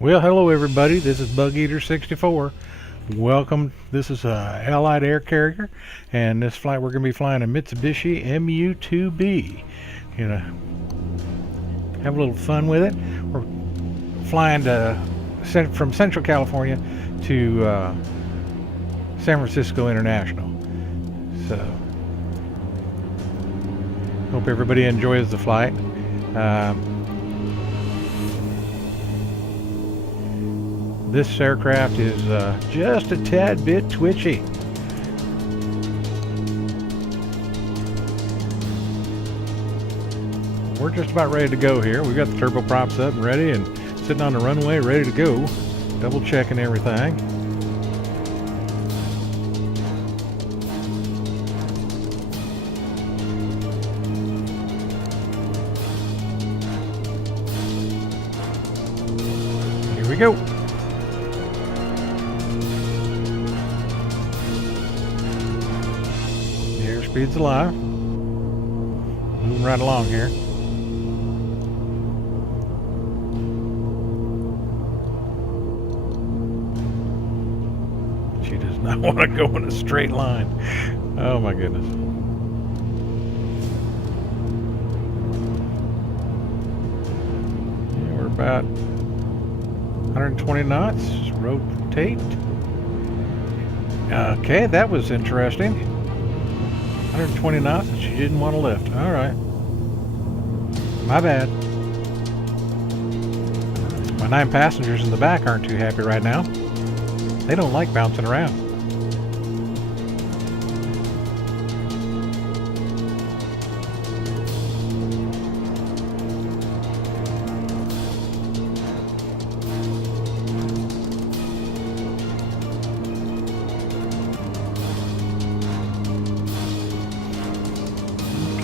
Well, hello everybody. This is Bug Eater 64. Welcome. This is a Allied air carrier, and this flight we're going to be flying a Mitsubishi MU2B. You know, have a little fun with it. We're flying from Central California to San Francisco International. So, hope everybody enjoys the flight. This aircraft is just a tad bit twitchy. We're just about ready to go here. We've got the turboprops up and ready and sitting on the runway ready to go. Double checking everything. Here we go. Airspeed's alive. Moving right along here. She does not want to go in a straight line. Oh my goodness. Yeah, we're about 120 knots. Rotate. Okay, that was interesting. 120 knots and she didn't want to lift. All right. My bad. My 9 passengers in the back aren't too happy right now. They don't like bouncing around.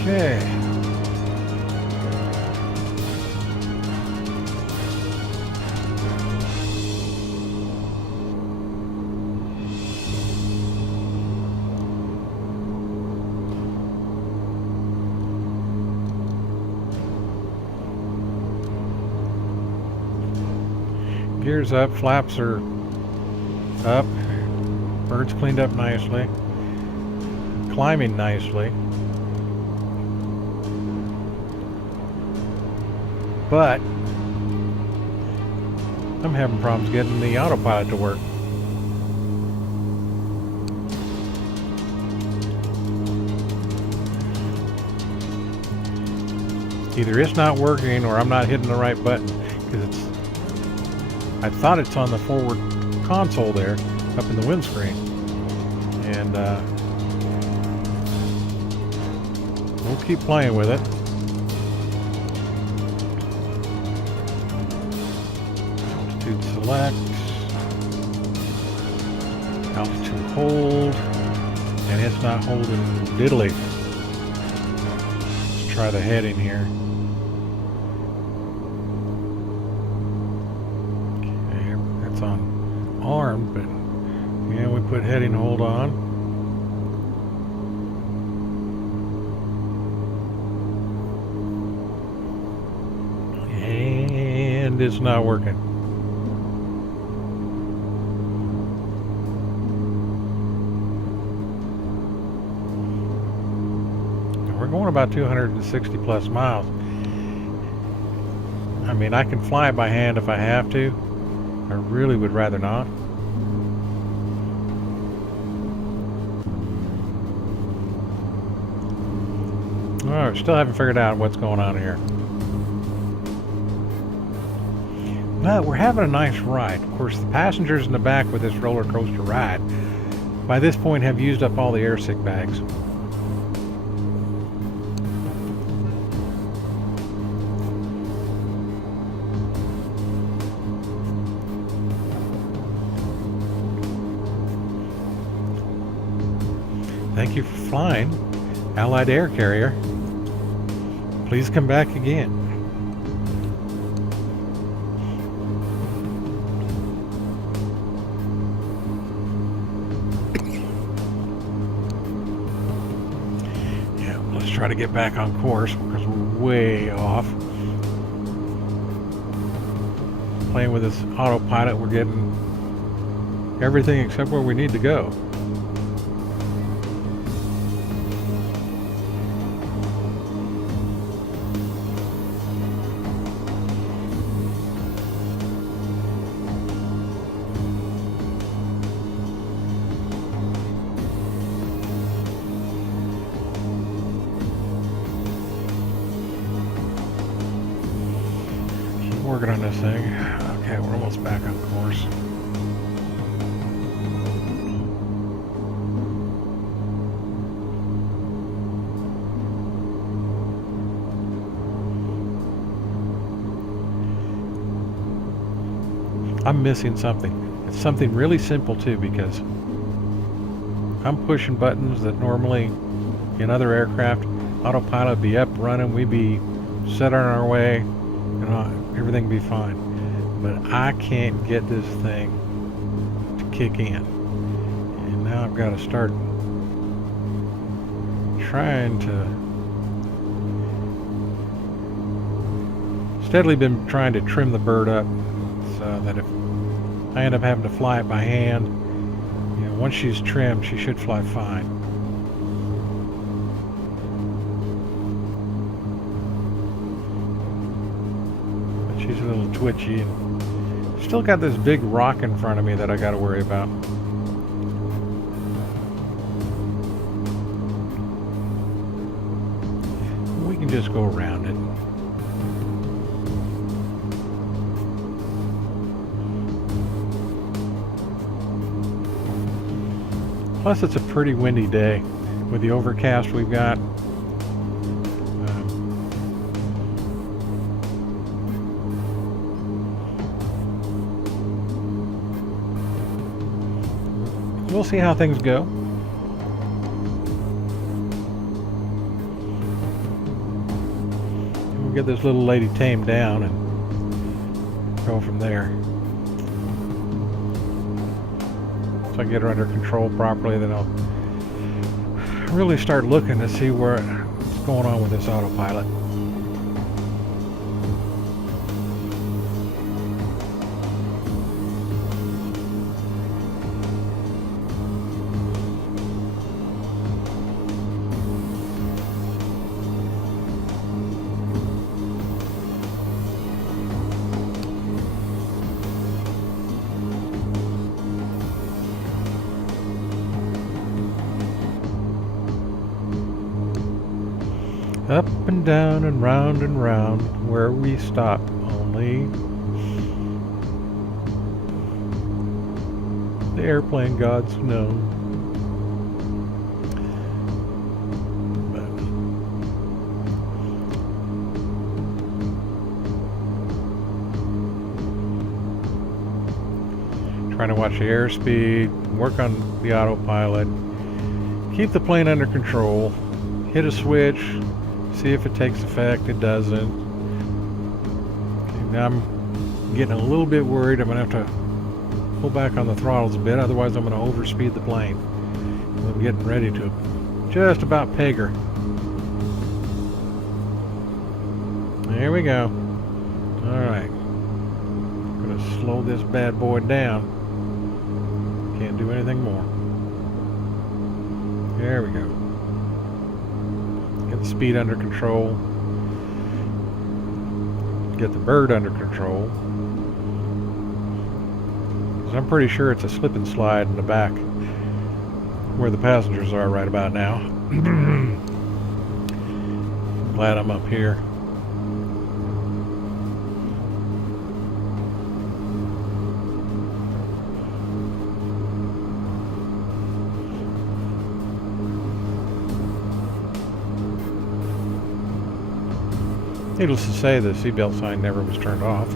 Okay. Gears up, flaps are up, birds cleaned up nicely, climbing nicely. But I'm having problems getting the autopilot to work. Either it's not working or I'm not hitting the right button, because I thought it's on the forward console there up in the windscreen, and we'll keep playing with it. Altitude select, altitude hold, and it's not holding diddly. Let's try the heading here. Okay, that's on arm, but yeah, we put heading hold on. And it's not working. We're going about 260 plus miles. I mean, I can fly it by hand if I have to. I really would rather not. Oh, still haven't figured out what's going on here. But we're having a nice ride. Of course, the passengers in the back with this roller coaster ride by this point have used up all the air sick bags. Thank you for flying, Allied Air Carrier. Please come back again. Yeah, let's try to get back on course because we're way off. Playing with this autopilot, we're getting everything except where we need to go. Working on this thing. Okay, we're almost back on course. I'm missing something. It's something really simple too, because I'm pushing buttons that normally in other aircraft autopilot be up running, we'd be set on our way, everything be fine. But I can't get this thing to kick in. And now I've got to start trying to steadily been trying to trim the bird up so that if I end up having to fly it by hand, once she's trimmed, she should fly fine. She's a little twitchy, and still got this big rock in front of me that I got to worry about. We can just go around it. Plus, it's a pretty windy day with the overcast we've got. We'll see how things go. We'll get this little lady tamed down and go from there. Once I get her under control properly, then I'll really start looking to see what's going on with this autopilot. Up and down and round, where we stop only the airplane gods know. Trying to watch the airspeed, work on the autopilot, keep the plane under control, hit a switch, see if it takes effect. It doesn't. Okay, now I'm getting a little bit worried. I'm going to have to pull back on the throttles a bit, otherwise I'm going to overspeed the plane. I'm getting ready to just about peg her. There we go. Alright. I'm going to slow this bad boy down. Can't do anything more. There we go. Get the speed under control. Get the bird under control. 'Cause I'm pretty sure it's a slip and slide in the back where the passengers are right about now. Glad I'm up here. Needless to say, the seatbelt sign never was turned off.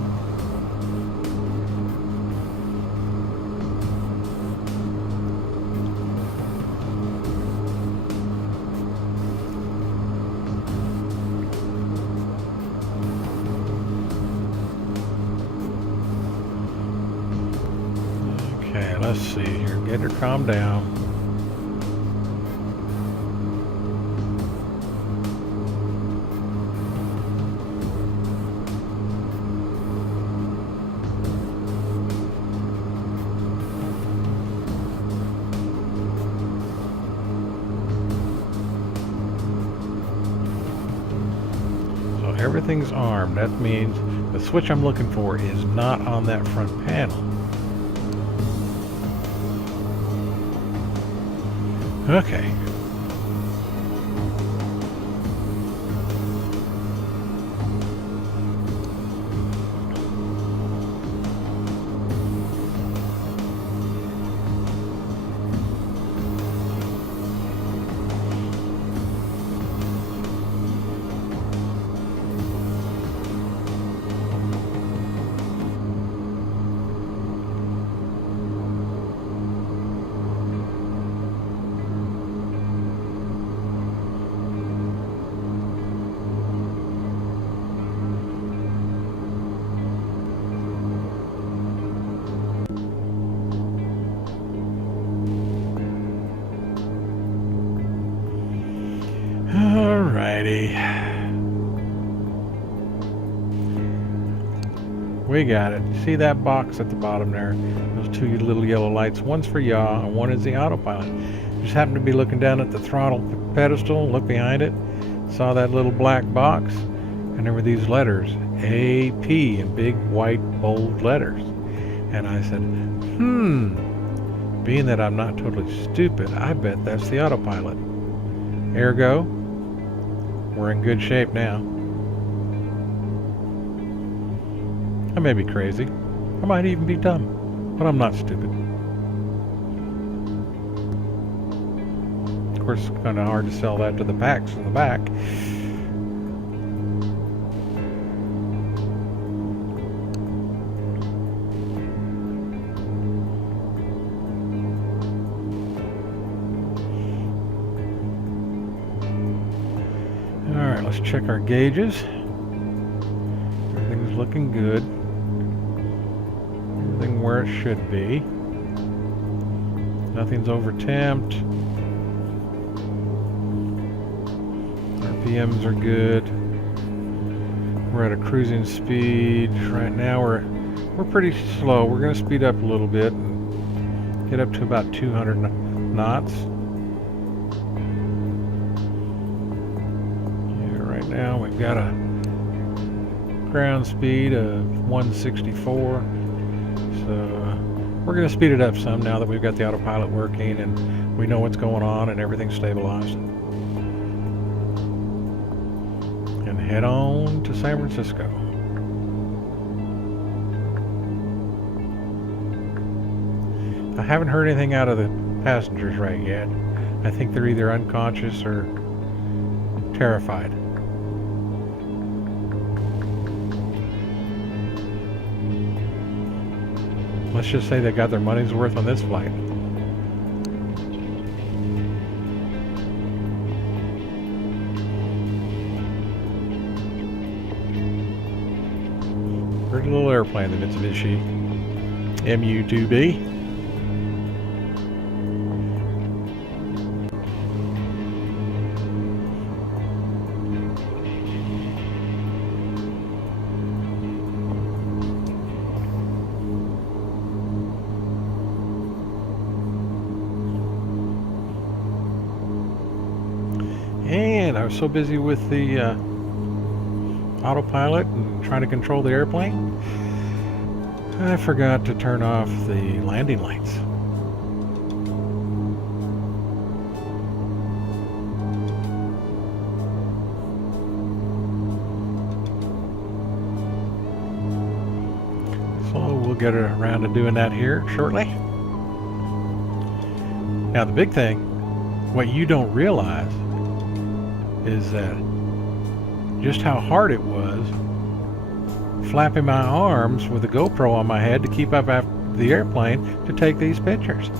Okay, let's see here. Get her calmed down. Everything's armed. That means the switch I'm looking for is not on that front panel. Okay. Alrighty. We got it. See that box at the bottom there? Those two little yellow lights. One's for yaw and one is the autopilot. Just happened to be looking down at the throttle pedestal, looked behind it, saw that little black box, and there were these letters, AP, in big white bold letters. And I said, being that I'm not totally stupid, I bet that's the autopilot. Ergo, we're in good shape now. I may be crazy. I might even be dumb, but I'm not stupid. Of course, it's kind of hard to sell that to the packs in the back. Alright, let's check our gauges. Everything's looking good. Everything where it should be. Nothing's over temped. RPMs are good. We're at a cruising speed. Right now we're pretty slow. We're going to speed up a little bit and get up to about 200 knots. Now we've got a ground speed of 164, so we're going to speed it up some now that we've got the autopilot working and we know what's going on and everything's stabilized, and head on to San Francisco. I haven't heard anything out of the passengers right yet. I think they're either unconscious or terrified. Let's just say they got their money's worth on this flight. Pretty little airplane, the Mitsubishi MU2B. And I was so busy with the autopilot and trying to control the airplane, I forgot to turn off the landing lights. So we'll get around to doing that here shortly. Now the big thing, what you don't realize is that just how hard it was flapping my arms with a GoPro on my head to keep up after the airplane to take these pictures.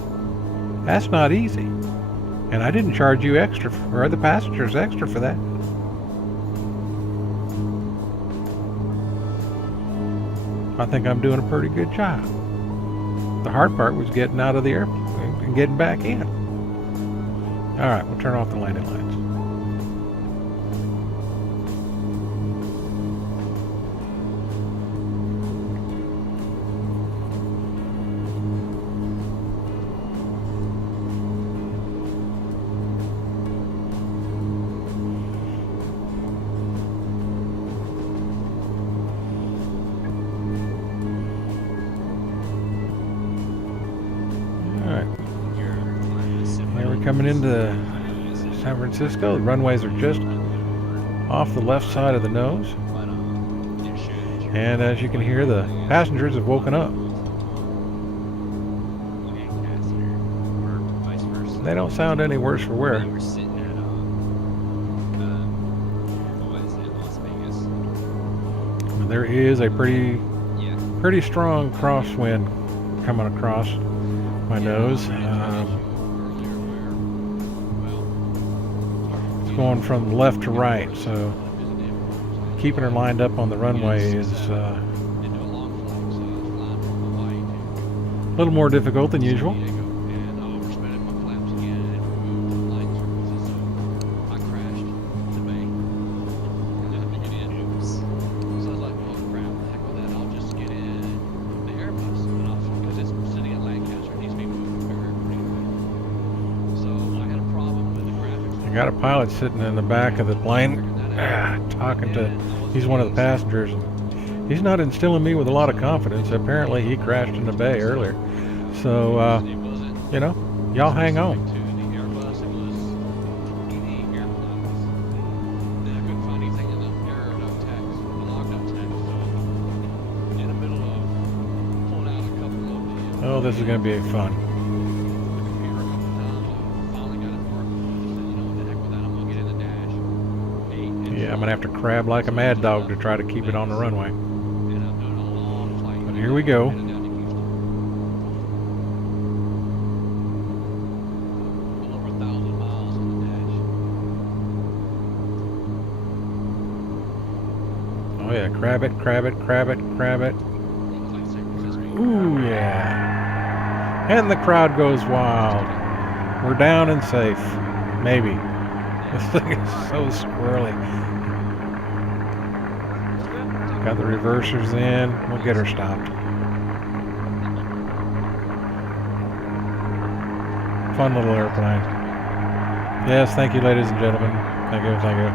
That's not easy. And I didn't charge you extra, or the passengers extra for that. I think I'm doing a pretty good job. The hard part was getting out of the airplane and getting back in. Alright, we'll turn off the landing lights. coming into San Francisco. The runways are just off the left side of the nose. And as you can hear, the passengers have woken up. They don't sound any worse for wear. There is a pretty strong crosswind coming across my nose. It's going from left to right, so keeping her lined up on the runway is a little more difficult than usual. I got a pilot sitting in the back of the plane talking to, he's one of the passengers, and he's not instilling me with a lot of confidence. Apparently he crashed in the bay earlier. So, you know, y'all hang on. Oh, this is going to be fun. Yeah, I'm going to have to crab like a mad dog to try to keep it on the runway. But here we go. Oh yeah, crab it, crab it, crab it, crab it. Ooh yeah. And the crowd goes wild. We're down and safe. Maybe. This thing is so squirrely. Got the reversers in. We'll get her stopped. Fun little airplane. Yes, thank you, ladies and gentlemen. Thank you, thank you.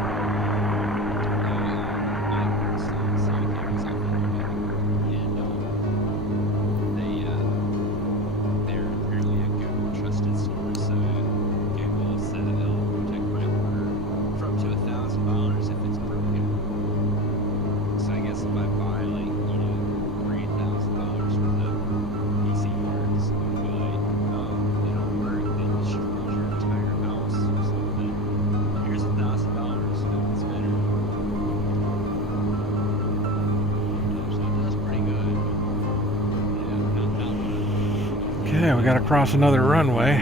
Okay, we gotta cross another runway.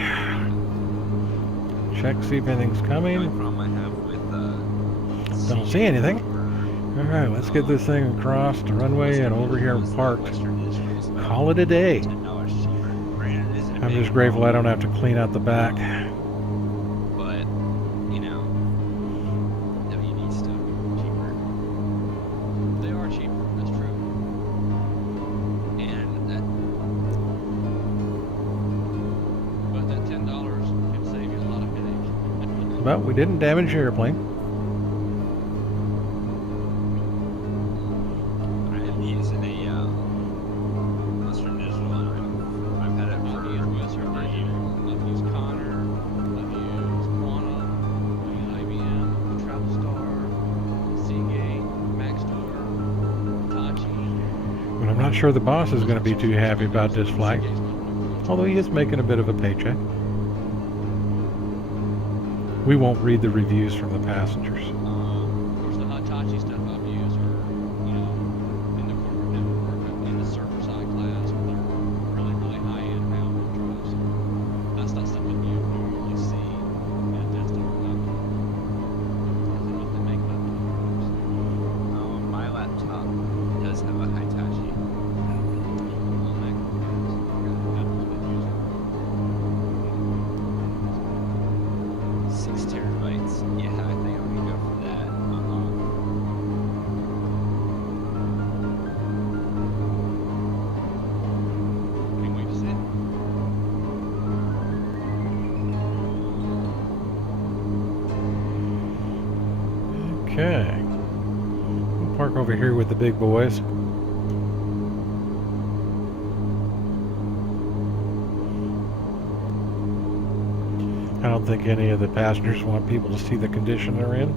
Check, see if anything's coming. Don't see anything. Alright, let's get this thing across the runway and over here and parked. Call it a day. I'm just grateful I don't have to clean out the back. But, you know, WD stuff cheaper. They are cheaper, that's true. And but that $10 can save you a lot of headache. But we didn't damage the airplane. I'm using a Western Digital. I've had it for Western Digital. I've used Connor. I've used Quanta. I've used IBM, TravelStar, Seagate, Maxtor, Hitachi. But I'm not sure the boss is going to be too happy about this flight. Although he is making a bit of a paycheck. We won't read the reviews from the passengers. Of course, the Hitachi stuff I've used are, you know, in the corporate network, in the server side class, where they're really, really high-end power drives. That's not something you normally see in a desktop laptop. I don't know if they make that many drives. My laptop does have a Hitachi. On Mac, Apple's been using 6 terabytes. Yeah, I think I'm gonna go for that. Can't wait to see it. Okay. We'll park over here with the big boys. I don't think any of the passengers want people to see the condition they're in.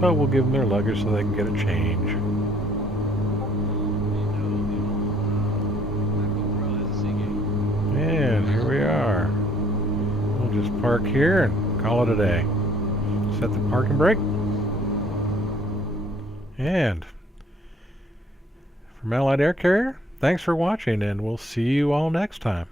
But we'll give them their luggage so they can get a change. And here we are. We'll just park here and call it a day. Set the parking brake. And from Allied Air Carrier, thanks for watching, and we'll see you all next time.